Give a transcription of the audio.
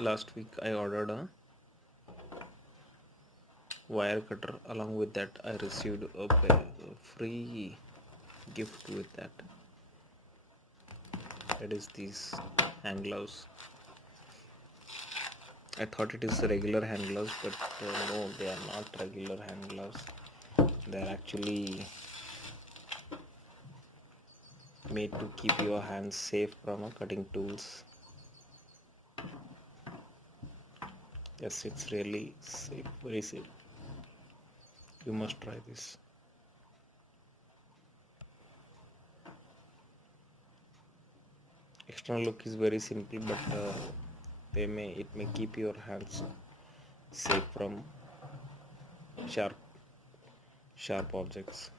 Last week I ordered a wire cutter. Along with that, I received a free gift with that. That is these hand gloves. I thought it is regular hand gloves, but no, they are not regular hand gloves. They are actually made to keep your hands safe from cutting tools. Yes, it's really safe, very safe. You must try this. External look is very simple, but it may keep your hands safe from sharp sharp objects.